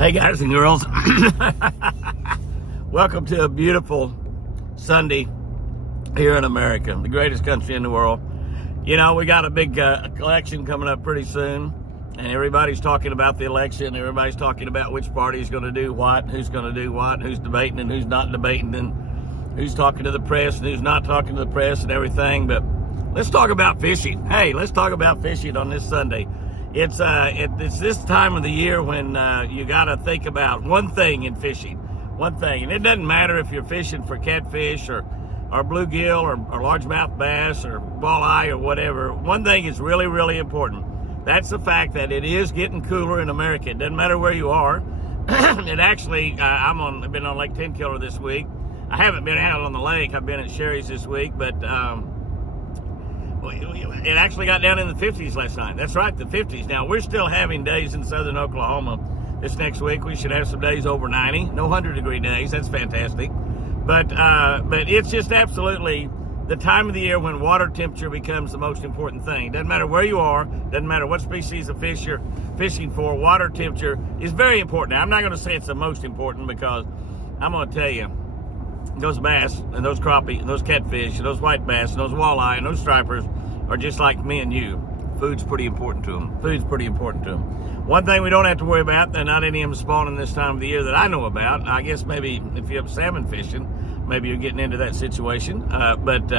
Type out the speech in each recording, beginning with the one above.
Hey guys and girls, welcome to a beautiful Sunday here in America, the greatest country in the world. You know, we got a big election coming up pretty soon, and everybody's talking about the election. Everybody's talking about which party is going to do what, who's going to do what, who's debating and who's not debating, and who's talking to the press and who's not talking to the press and everything. But let's talk about fishing. Hey, let's talk about fishing on this Sunday. It's this time of the year when you got to think about one thing in fishing, one thing. And it doesn't matter if you're fishing for catfish or bluegill or largemouth bass or walleye or whatever. One thing is really, really important. That's the fact that it is getting cooler in America. It doesn't matter where you are. It actually, I've been on Lake 10 Killer this week. I haven't been out on the lake. I've been at Sherry's this week, but it actually got down in the 50s last night. That's right, the 50s. Now, we're still having days in southern Oklahoma. This next week, we should have some days over 90. No 100-degree days. That's fantastic. But it's just absolutely the time of the year when water temperature becomes the most important thing. Doesn't matter where you are. Doesn't matter what species of fish you're fishing for. Water temperature is very important. Now, I'm not going to say it's the most important because I'm going to tell you, those bass and those crappie and those catfish and those white bass and those walleye and those stripers are just like me and you. Food's pretty important to them. Food's pretty important to them. One thing we don't have to worry about, they're not any of them spawning this time of the year that I know about. I guess maybe if you have salmon fishing, maybe you're getting into that situation. But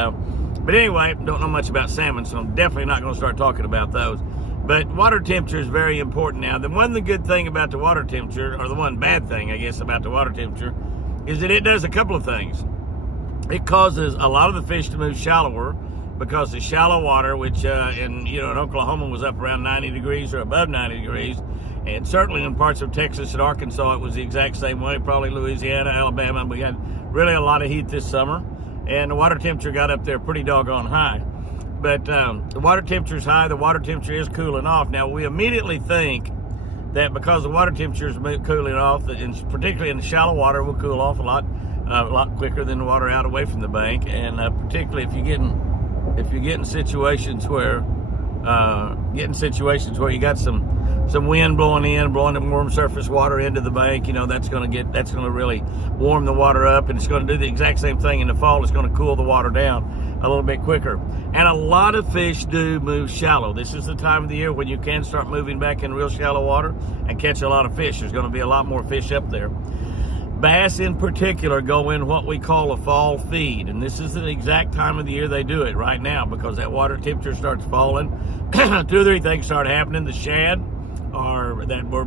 anyway, don't know much about salmon, so I'm definitely not going to start talking about those. But water temperature is very important now. The one good thing about the water temperature, or the one bad thing, I guess, about the water temperature, is that it does a couple of things. It causes a lot of the fish to move shallower because the shallow water, which in Oklahoma was up around 90 degrees or above 90 degrees, and certainly in parts of Texas and Arkansas it was the exact same way, probably Louisiana, Alabama. We had really a lot of heat this summer, and the water temperature got up there pretty doggone high. But the water temperature is high, the water temperature is cooling off. Now, we immediately think that because the water temperature is cooling off, and particularly in the shallow water, will cool off a lot quicker than the water out away from the bank. And particularly if you're getting situations where you got some wind blowing the warm surface water into the bank, that's going to really warm the water up, and it's going to do the exact same thing in the fall. It's going to cool the water down a little bit quicker. And a lot of fish do move shallow. This is the time of the year when you can start moving back in real shallow water and catch a lot of fish. There's going to be a lot more fish up there. Bass in particular go in what we call a fall feed, and this is the exact time of the year they do it right now because that water temperature starts falling. 2 or 3 things start happening. The shad that were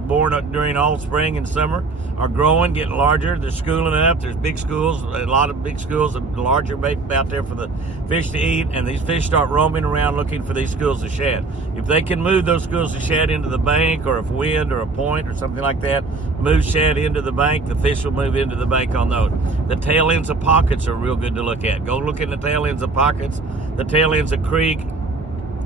born during all spring and summer are growing, getting larger. They're schooling up. There's big schools, a lot of big schools of larger bait out there for the fish to eat, and these fish start roaming around looking for these schools of shad. If they can move those schools of shad into the bank, or if wind or a point or something like that moves shad into the bank, the fish will move into the bank on those. The tail ends of pockets are real good to look at. Go look in the tail ends of pockets, the tail ends of creek.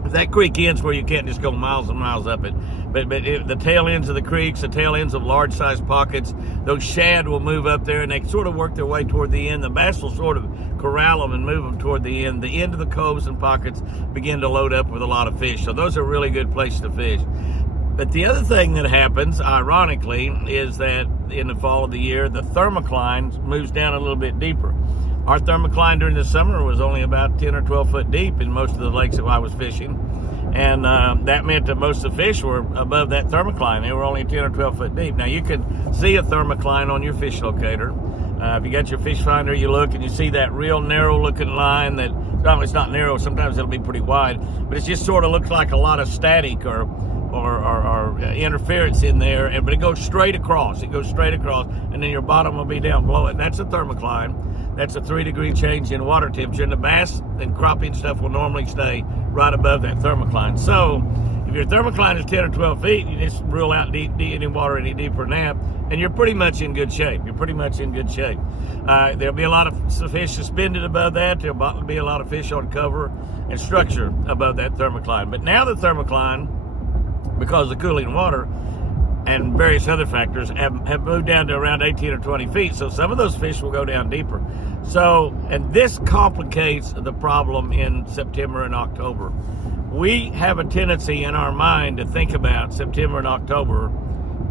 If that creek ends where you can't just go miles and miles up it, but the tail ends of the creeks, the tail ends of large-sized pockets, those shad will move up there, and they sort of work their way toward the end. The bass will sort of corral them and move them toward the end. The end of the coves and pockets begin to load up with a lot of fish, so those are really good places to fish. But the other thing that happens, ironically, is that in the fall of the year, the thermocline moves down a little bit deeper. Our thermocline during the summer was only about 10 or 12 foot deep in most of the lakes that I was fishing. And that meant that most of the fish were above that thermocline. They were only 10 or 12 foot deep. Now, you can see a thermocline on your fish locator. If you got your fish finder, you look and you see that real narrow-looking line that, no, it's not narrow. Sometimes it'll be pretty wide. But it just sort of looks like a lot of static or interference in there. But it goes straight across. It goes straight across, and then your bottom will be down below it. That's a thermocline. That's a 3-degree change in water temperature, and the bass and crappie and stuff will normally stay right above that thermocline. So if your thermocline is 10 or 12 feet, you just rule out any water any deeper than that, and you're pretty much in good shape. There'll be a lot of fish suspended above that. There'll be a lot of fish on cover and structure above that thermocline. But now the thermocline, because of the cooling water and various other factors, have moved down to around 18 or 20 feet. So some of those fish will go down deeper. So, and this complicates the problem in September and October. We have a tendency in our mind to think about September and October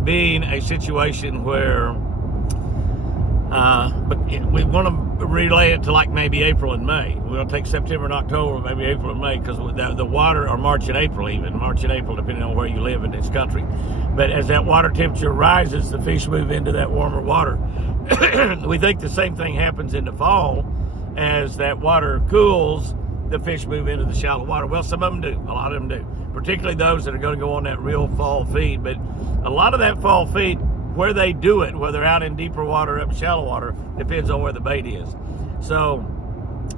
being a situation where, but we want to relay it to like maybe April and May. We're going to take September and October, maybe April and May, because the water, or March and April even, March and April, depending on where you live in this country. But as that water temperature rises, the fish move into that warmer water. We think the same thing happens in the fall. As that water cools, the fish move into the shallow water. Well, some of them do. A lot of them do. Particularly those that are going to go on that real fall feed. But a lot of that fall feed, where they do it, whether out in deeper water or up shallow water, depends on where the bait is. So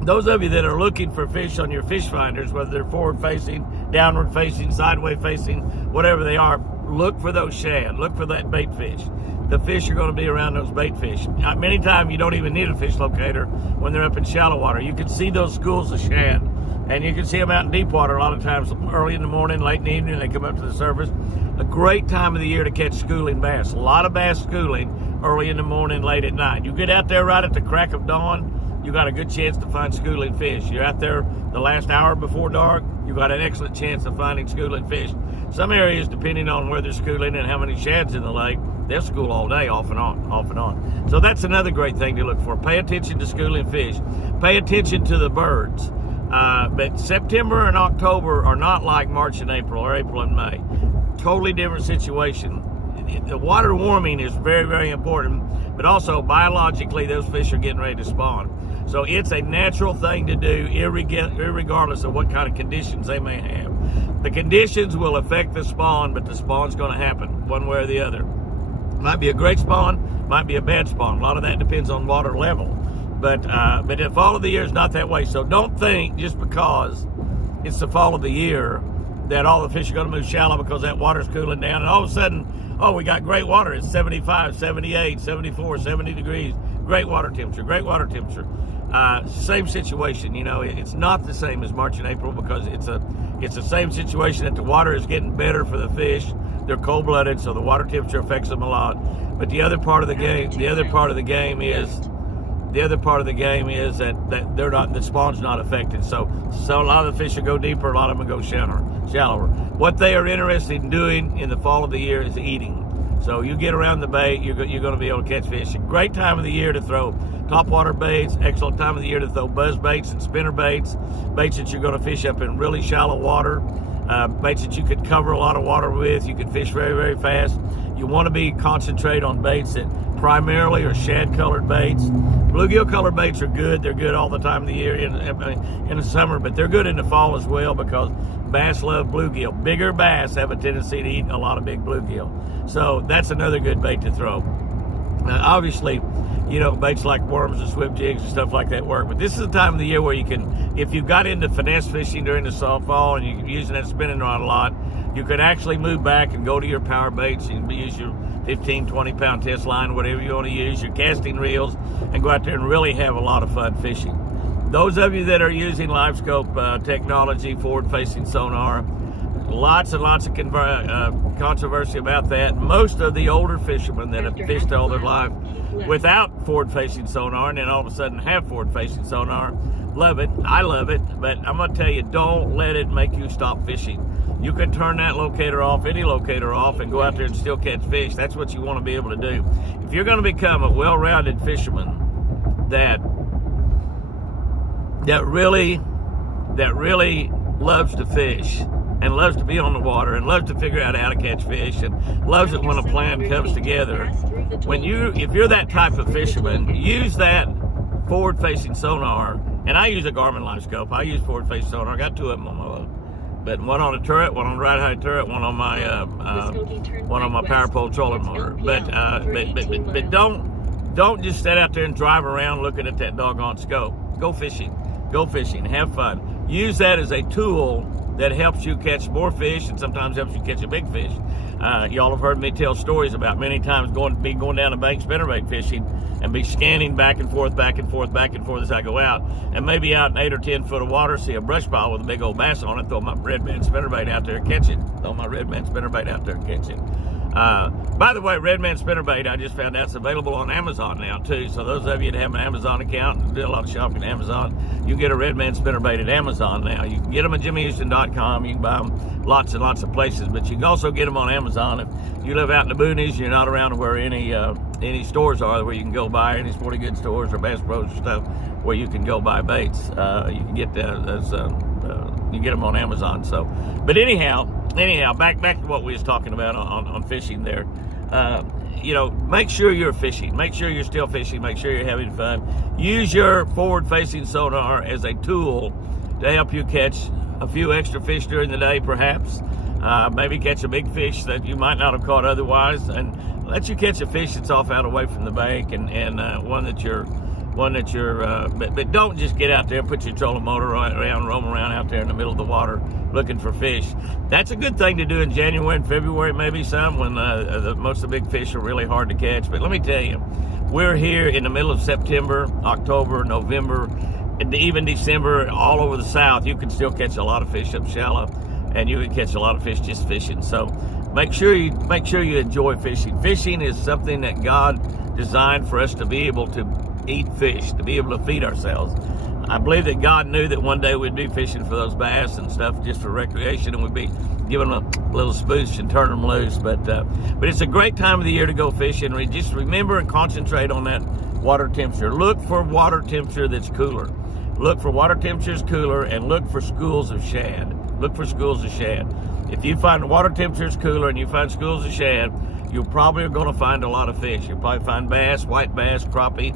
those of you that are looking for fish on your fish finders, whether they're forward-facing, downward-facing, sideways-facing, whatever they are, look for those shad. Look for that bait fish. The fish are going to be around those bait fish. Many times you don't even need a fish locator when they're up in shallow water. You can see those schools of shad, and you can see them out in deep water a lot of times, early in the morning, late in the evening, they come up to the surface. A great time of the year to catch schooling bass. A lot of bass schooling early in the morning, late at night. You get out there right at the crack of dawn, you got a good chance to find schooling fish. You're out there the last hour before dark, you got an excellent chance of finding schooling fish. Some areas, depending on where they're schooling and how many shads in the lake, they'll school all day, off and on. So that's another great thing to look for. Pay attention to schooling fish. Pay attention to the birds. But September and October are not like March and April, or April and May. Totally different situation. The water warming is very, very important, but also biologically, those fish are getting ready to spawn. So it's a natural thing to do, irregardless of what kind of conditions they may have. The conditions will affect the spawn, but the spawn's going to happen one way or the other. Might be a great spawn, might be a bad spawn. A lot of that depends on water level. But the fall of the year is not that way. So don't think just because it's the fall of the year that all the fish are going to move shallow because that water's cooling down. And all of a sudden, oh, we got great water. It's 75, 78, 74, 70 degrees. Great water temperature, great water temperature. Same situation, you know, it's not the same as March and April because it's the same situation that the water is getting better for the fish. They're cold-blooded, so the water temperature affects them a lot. But the other part of the game is that they're not, the spawn's not affected. So a lot of the fish will go deeper, a lot of them will go shallower. What they are interested in doing in the fall of the year is eating. So you get around the bait, you're going to be able to catch fish. A great time of the year to throw topwater baits, excellent time of the year to throw buzz baits and spinner baits, baits that you're going to fish up in really shallow water, baits that you could cover a lot of water with, you can fish very, very fast. You want to be concentrate on baits that primarily are shad-colored baits. Bluegill-colored baits are good. They're good all the time of the year in the summer, but they're good in the fall as well because bass love bluegill. Bigger bass have a tendency to eat a lot of big bluegill. So that's another good bait to throw. Obviously, you know, baits like worms and swim jigs and stuff like that work. But this is the time of the year where you can, if you've got into finesse fishing during the fall and you're using that spinning rod a lot, you can actually move back and go to your power baits and use your 15, 20-pound test line, whatever you want to use, your casting reels, and go out there and really have a lot of fun fishing. Those of you that are using live scope technology, forward-facing sonar, lots and lots of controversy about that. Most of the older fishermen that have fished all their life without forward-facing sonar and then all of a sudden have forward-facing sonar love it. I love it, but I'm going to tell you, don't let it make you stop fishing. You can turn that locator off, any locator off, and go out there and still catch fish. That's what you want to be able to do. If you're going to become a well-rounded fisherman that really loves to fish and loves to be on the water and loves to figure out how to catch fish and loves it when a plan comes together, if you're that type of fisherman, use that forward-facing sonar. And I use a Garmin live scope. I use forward-facing sonar. I got two of them on my boat. But one on a turret, one on the right-hand turret, one on my power pole trolling motor. But don't just sit out there and drive around looking at that doggone scope. Go fishing. Go fishing. Have fun. Use that as a tool that helps you catch more fish and sometimes helps you catch a big fish. Y'all have heard me tell stories about many times going down the bank spinnerbait fishing and be scanning back and forth as I go out. And maybe out in 8 or 10 foot of water, see a brush pile with a big old bass on it, throw my red band spinnerbait out there and catch it. By the way, Redman spinnerbait, I just found out it's available on Amazon now too. So those of you that have an Amazon account and do a lot of shopping at Amazon, you can get a Redman spinnerbait at Amazon now. You can get them at jimmyhouston.com. You can buy them lots and lots of places, but you can also get them on Amazon. If you live out in the boonies, you're not around where any stores are where you can go buy, any sporting goods stores or Bass Pros or stuff where you can go buy baits. You can get you get them on Amazon. So, but anyhow, back to what we was talking about on fishing there. Make sure you're fishing. Make sure you're still fishing. Make sure you're having fun. Use your forward-facing sonar as a tool to help you catch a few extra fish during the day, perhaps. Maybe catch a big fish that you might not have caught otherwise, and let you catch a fish that's off out away from the bank, and one that you're. But don't just get out there and put your trolling motor around, roam around out there in the middle of the water looking for fish. That's a good thing to do in January and February, maybe some, when most of the big fish are really hard to catch. But let me tell you, we're here in the middle of September, October, November, and even December. All over the South, you can still catch a lot of fish up shallow, and you can catch a lot of fish just fishing. So make sure you enjoy fishing. Fishing is something that God designed for us to be able to eat fish, to be able to feed ourselves. I believe that God knew that one day we'd be fishing for those bass and stuff just for recreation, and we'd be giving them a little spoosh and turn them loose. But it's a great time of the year to go fishing. Just remember and concentrate on that water temperature. Look for water temperature that's cooler. Look for water temperatures cooler, and look for schools of shad. Look for schools of shad. If you find the water temperature is cooler and you find schools of shad, you probably are going to find a lot of fish. You'll probably find bass, white bass, crappie,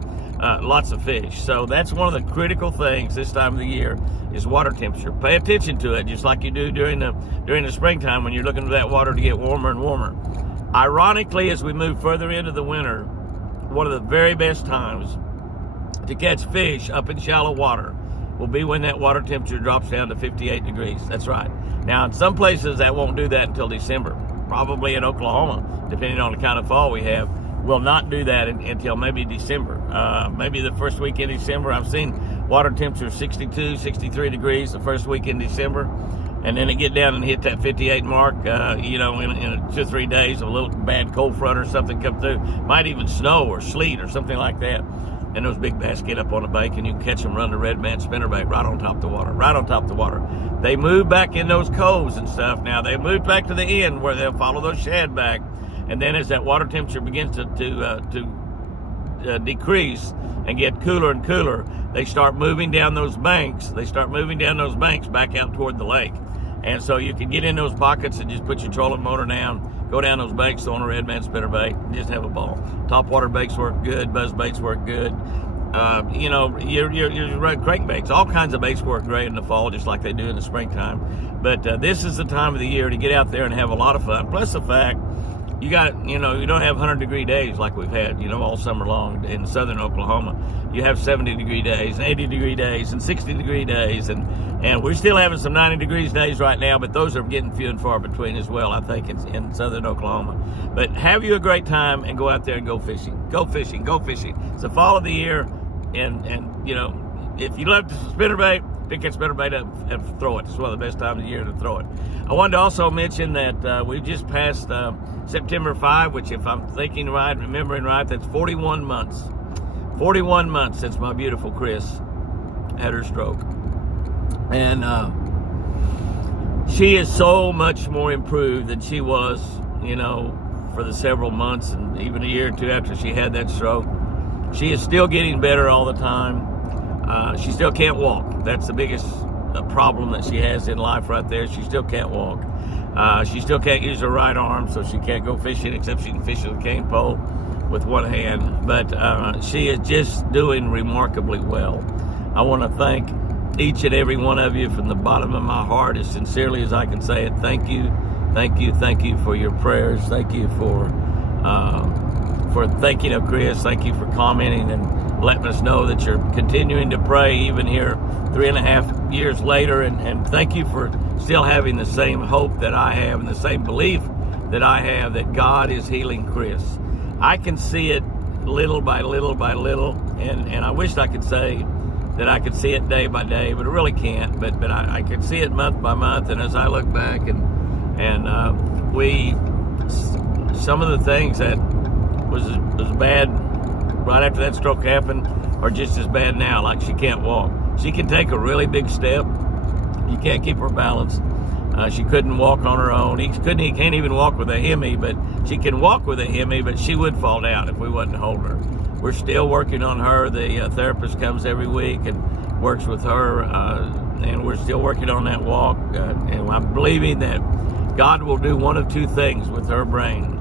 lots of fish. So that's one of the critical things this time of the year is water temperature. Pay attention to it, just like you do during the springtime when you're looking for that water to get warmer and warmer. Ironically, as we move further into the winter, one of the very best times to catch fish up in shallow water will be when that water temperature drops down to 58 degrees. That's right. Now, in some places, that won't do that until December. Probably in Oklahoma, depending on the kind of fall we have, will not do that until maybe December. Maybe the first week in December. I've seen water temperature 62, 63 degrees the first week in December, and then it get down and hit that 58 mark, in 2 or 3 days, a little bad cold front or something come through. Might even snow or sleet or something like that. And those big bass get up on the bank, and you can catch them run the Redman spinnerbait right on top of the water, right on top of the water. They move back in those coves and stuff. Now, they move back to the end where they'll follow those shad back. And then as that water temperature begins to decrease and get cooler and cooler, they start moving down those banks. They start moving down those banks back out toward the lake. And so you can get in those pockets and just put your trolling motor down, go down those banks, throw on a Redman spinnerbait, and just have a ball. Topwater baits work good, buzz baits work good. Your crankbaits, all kinds of baits work great in the fall, just like they do in the springtime. But this is the time of the year to get out there and have a lot of fun. Plus the fact you don't have 100-degree days like we've had, all summer long in southern Oklahoma. You have 70-degree days, 80-degree days, and 60-degree days, and we're still having some 90-degree days right now, but those are getting few and far between as well, I think, in southern Oklahoma. But have you a great time and go out there and go fishing. Go fishing, go fishing. It's the fall of the year, and if you love to spinnerbait, pick that spinnerbait up and throw it. It's one of the best times of the year to throw it. I wanted to also mention that we just passed September 5, which, if I'm thinking right, remembering right, that's 41 months. 41 months since my beautiful Chris had her stroke. And she is so much more improved than she was, for the several months and even a year or two after she had that stroke. She is still getting better all the time. She still can't walk. That's the biggest problem that she has in life right there. She still can't walk. She still can't use her right arm, so she can't go fishing, except she can fish with a cane pole with one hand. But she is just doing remarkably well. I want to thank each and every one of you from the bottom of my heart, as sincerely as I can say it. Thank you, thank you, thank you for your prayers. Thank you for thinking of Chris. Thank you for commenting and letting us know that you're continuing to pray even here 3.5 years later. And thank you for still having the same hope that I have and the same belief that I have that God is healing Chris. I can see it little by little by little, and I wish I could say that I could see it day by day, but I really can't. But I can see it month by month, and as I look back, and we some of the things that was bad right after that stroke happened are just as bad now. Like she can't walk. She can take a really big step. You can't keep her balanced. She couldn't walk on her own. He can't even walk with a Hemi, but she can walk with a Hemi, but she would fall down if we wasn't holding her. We're still working on her. The therapist comes every week and works with her, and we're still working on that walk. And I'm believing that God will do one of two things with her brain.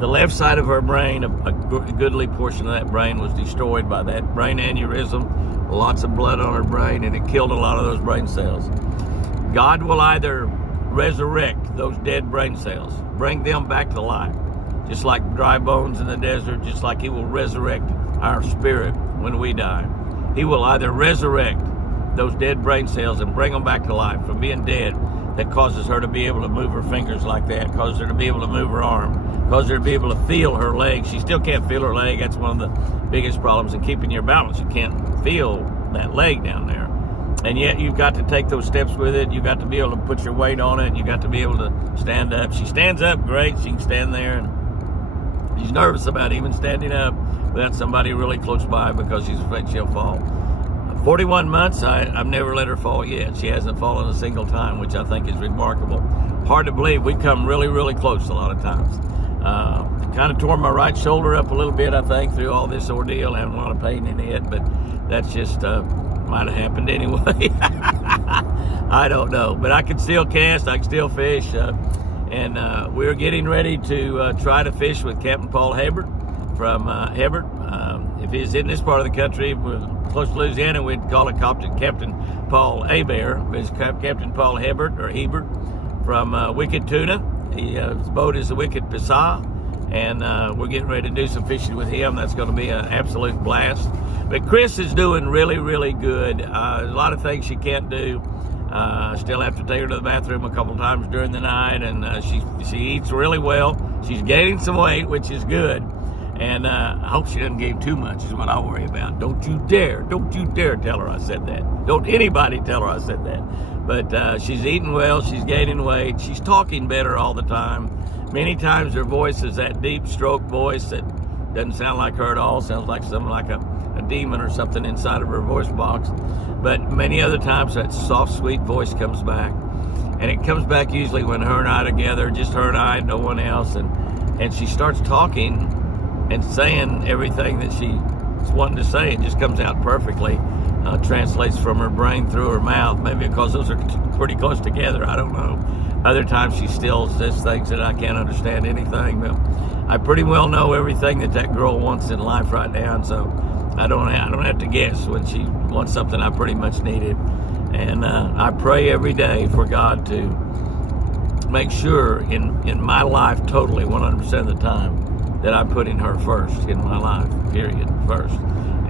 The left side of her brain, a goodly portion of that brain was destroyed by that brain aneurysm, lots of blood on her brain, and it killed a lot of those brain cells. God will either resurrect those dead brain cells, bring them back to life, just like dry bones in the desert, just like He will resurrect our spirit when we die. He will either resurrect those dead brain cells and bring them back to life from being dead. That causes her to be able to move her fingers like that, causes her to be able to move her arm, causes her to be able to feel her leg. She still can't feel her leg. That's one of the biggest problems in keeping your balance. You can't feel that leg down there. And yet you've got to take those steps with it. You've got to be able to put your weight on it. You've got to be able to stand up. She stands up great. She can stand there. And she's nervous about even standing up without somebody really close by because she's afraid she'll fall. 41 months, I've never let her fall yet. She hasn't fallen a single time, which I think is remarkable. Hard to believe. We come really, really close a lot of times. Kind of tore my right shoulder up a little bit, I think, through all this ordeal. I have a lot of pain in it, but that's just might have happened anyway. I don't know. But I can still cast. I can still fish. And we're getting ready to try to fish with Captain Paul Hebert from Hebert. If he's in this part of the country, close to Louisiana, we'd call it Captain Paul Hebert. It's Captain Paul Hebert or Hebert from Wicked Tuna. His boat is the Wicked Pisa, and we're getting ready to do some fishing with him. That's going to be an absolute blast. But Chris is doing really, really good. A lot of things she can't do. Still have to take her to the bathroom a couple times during the night, and she eats really well. She's gaining some weight, which is good. And I hope she doesn't gain too much is what I worry about. Don't you dare tell her I said that. Don't anybody tell her I said that. But she's eating well, she's gaining weight, she's talking better all the time. Many times her voice is that deep stroke voice that doesn't sound like her at all. Sounds like something like a demon or something inside of her voice box. But many other times that soft, sweet voice comes back. And it comes back usually when her and I are together, just her and I, no one else. And she starts talking and saying everything that she's wanting to say. It just comes out perfectly. Translates from her brain through her mouth, maybe because those are pretty close together. I don't know. Other times she still says things that I can't understand anything. But I pretty well know everything that girl wants in life right now, and so I don't have to guess when she wants something I pretty much needed. And I pray every day for God to make sure in my life totally 100% of the time that I'm putting her first in my life, period, first.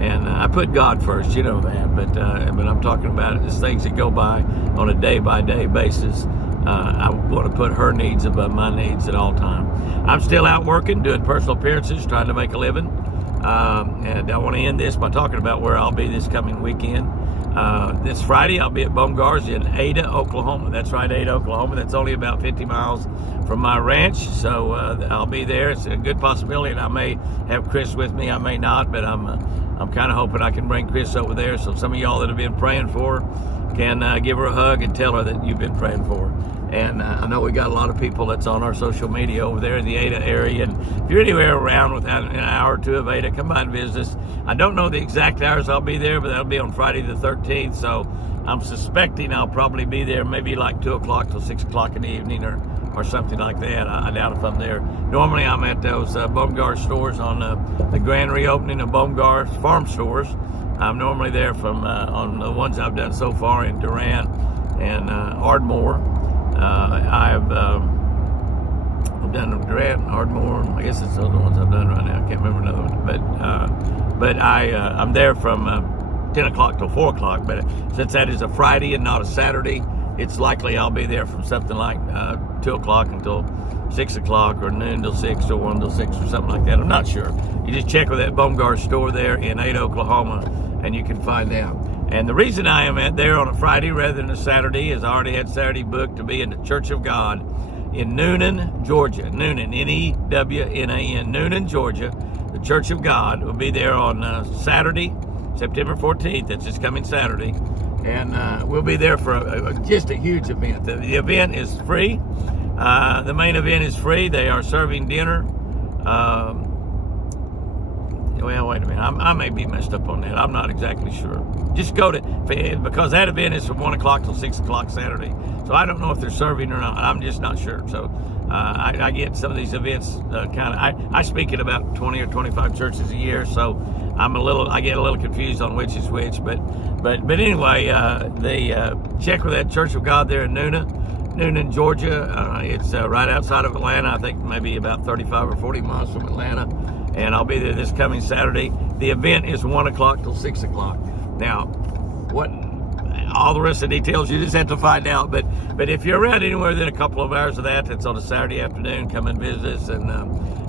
And I put God first, you know that, but I'm talking about it as things that go by on a day-by-day basis. I want to put her needs above my needs at all time. I'm still out working, doing personal appearances, trying to make a living. And I want to end this by talking about where I'll be this coming weekend. This Friday, I'll be at Bonegar's in Ada, Oklahoma. That's right, Ada, Oklahoma. That's only about 50 miles from my ranch, so I'll be there. It's a good possibility, and I may have Chris with me. I may not, but I'm kind of hoping I can bring Chris over there, so some of y'all that have been praying for her can give her a hug and tell her that you've been praying for her. And I know we got a lot of people that's on our social media over there in the Ada area. And if you're anywhere around within an hour or two of Ada, come by and visit us. I don't know the exact hours I'll be there, but that'll be on Friday the 13th. So I'm suspecting I'll probably be there maybe like 2 o'clock till 6 o'clock in the evening or something like that. I doubt if I'm there. Normally I'm at those Bonegar stores on the grand reopening of Bonegar farm stores. I'm normally there from on the ones I've done so far in Durant and Ardmore. I've done Durant and Ardmore. I guess it's those ones I've done right now. I can't remember another one. But I'm there from 10 o'clock till 4 o'clock. But since that is a Friday and not a Saturday, it's likely I'll be there from something like 2 o'clock until 6 o'clock, or noon till 6, or 1 till 6, or something like that. I'm not sure. You just check with that Bonegar store there in Ada, Oklahoma, and you can find out. And the reason I am there on a Friday rather than a Saturday is I already had Saturday booked to be in the Church of God in Noonan, Georgia. Noonan, N-E-W-N-A-N, Noonan, Georgia. The Church of God will be there on Saturday, September 14th. That's this coming Saturday. And we'll be there for just a huge event. The event is free. The main event is free. They are serving dinner. Well, wait a minute. I may be messed up on that. I'm not exactly sure. Just go to, because that event is from 1 o'clock till 6 o'clock Saturday. So I don't know if they're serving or not. I'm just not sure. So I get some of these events I speak at about 20 or 25 churches a year. So I get a little confused on which is which. But anyway, they check with that Church of God there in Noonan, Georgia. It's right outside of Atlanta. I think maybe about 35 or 40 miles from Atlanta. And I'll be there this coming Saturday. The event is 1 o'clock till 6 o'clock. Now, all the rest of the details you just have to find out. But if you're around anywhere within a couple of hours of that, it's on a Saturday afternoon. Come and visit us, and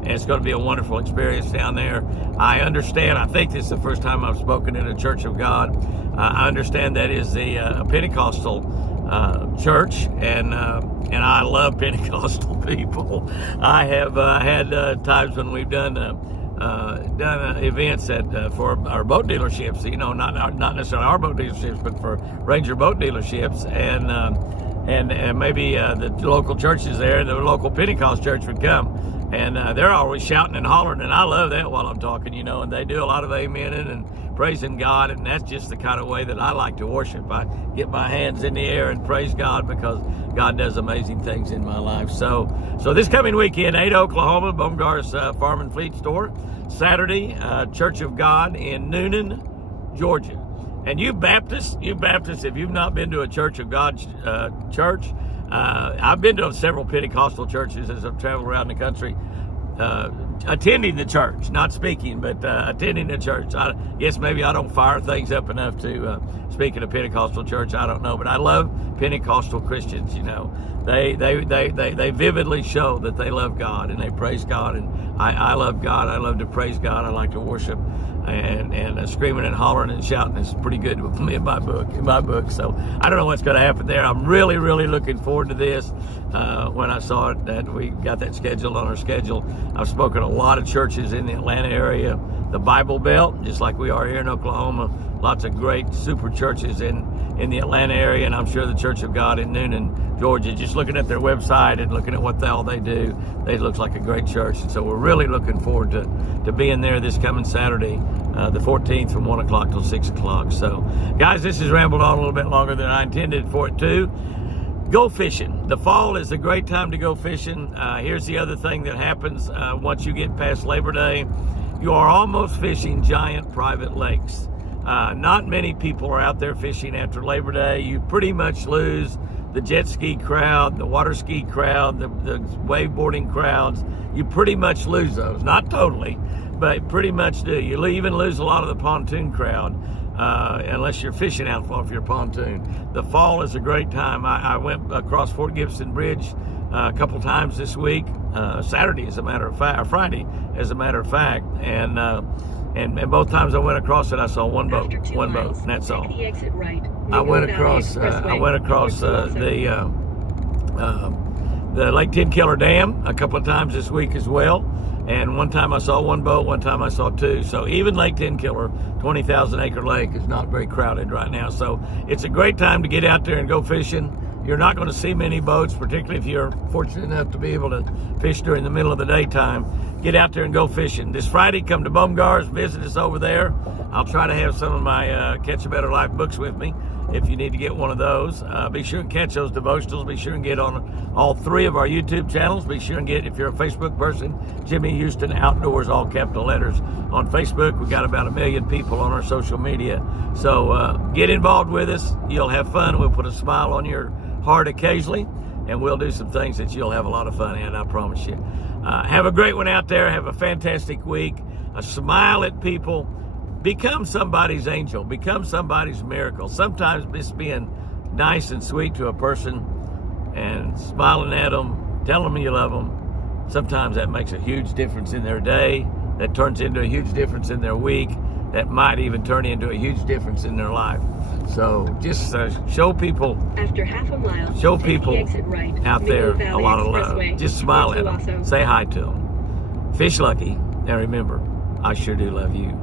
it's going to be a wonderful experience down there. I understand. I think this is the first time I've spoken in a Church of God. I understand that is a Pentecostal church, and I love Pentecostal people. I have had times when we've done events for our boat dealerships. You know, not necessarily our boat dealerships, but for Ranger boat dealerships, and maybe the local churches there, the local Pentecost church would come, and they're always shouting and hollering, and I love that while I'm talking, you know, and they do a lot of amening and praising God, and that's just the kind of way that I like to worship. I get my hands in the air and praise God because God does amazing things in my life. So this coming weekend, Ada, Oklahoma, Baumgart's Farm and Fleet Store. Saturday, Church of God in Noonan, Georgia. And you Baptists, if you've not been to a Church of God church, I've been to several Pentecostal churches as I've traveled around the country. Attending the church, not speaking, but attending the church. I guess maybe I don't fire things up enough to speak at a Pentecostal church. I don't know, but I love Pentecostal Christians. You know, they vividly show that they love God and they praise God. And I love God. I love to praise God. I like to worship, and screaming and hollering and shouting is pretty good with me in my book. So I don't know what's going to happen there. I'm really looking forward to this. When I saw it, that we got that scheduled on our schedule. I've spoken to a lot of churches in the Atlanta area, the Bible Belt, just like we are here in Oklahoma. Lots of great super churches in the Atlanta area, and I'm sure the Church of God in Noonan, Georgia. Just looking at their website and looking at what all they do, it looks like a great church. And so we're really looking forward to being there this coming Saturday, the 14th, from 1 o'clock till 6 o'clock. So, guys, this has rambled on a little bit longer than I intended for it to. Go fishing. The fall is a great time to go fishing. Here's the other thing that happens once you get past Labor Day. You are almost fishing giant private lakes. Not many people are out there fishing after Labor Day. You pretty much lose the jet ski crowd, the water ski crowd, the wakeboarding crowds. You pretty much lose those. Not totally, but pretty much do. You even lose a lot of the pontoon crowd. Unless you're fishing out off your pontoon. The fall is a great time. I went across Fort Gibson Bridge a couple times this week, Saturday as a matter of fact, or Friday as a matter of fact, and both times I went across it, I saw one boat, and that's all. I went across the Lake Tenkiller Dam a couple of times this week as well. And one time I saw one boat, one time I saw two. So even Lake Tenkiller, 20,000 acre lake, is not very crowded right now. So it's a great time to get out there and go fishing. You're not going to see many boats, particularly if you're fortunate enough to be able to fish during the middle of the daytime. Get out there and go fishing. This Friday, come to Baumgart's, visit us over there. I'll try to have some of my Catch a Better Life books with me if you need to get one of those. Be sure and catch those devotionals. Be sure and get on all 3 of our YouTube channels. Be sure and get, if you're a Facebook person, Jimmy Houston Outdoors, all capital letters, on Facebook. We've got about 1 million people on our social media. So get involved with us. You'll have fun. We'll put a smile on your heart occasionally, and we'll do some things that you'll have a lot of fun in, I promise you. Have a great one out there. Have a fantastic week. Smile at people. Become somebody's angel. Become somebody's miracle. Sometimes just being nice and sweet to a person and smiling at them, telling them you love them, sometimes that makes a huge difference in their day. That turns into a huge difference in their week. that might even turn into a huge difference in their life. So just show people, after half a mile, show people exit right, out there Middle a Valley lot of Expressway, love. Just smile at into them. Owasso. Say hi to them. Fish lucky. And remember, I sure do love you.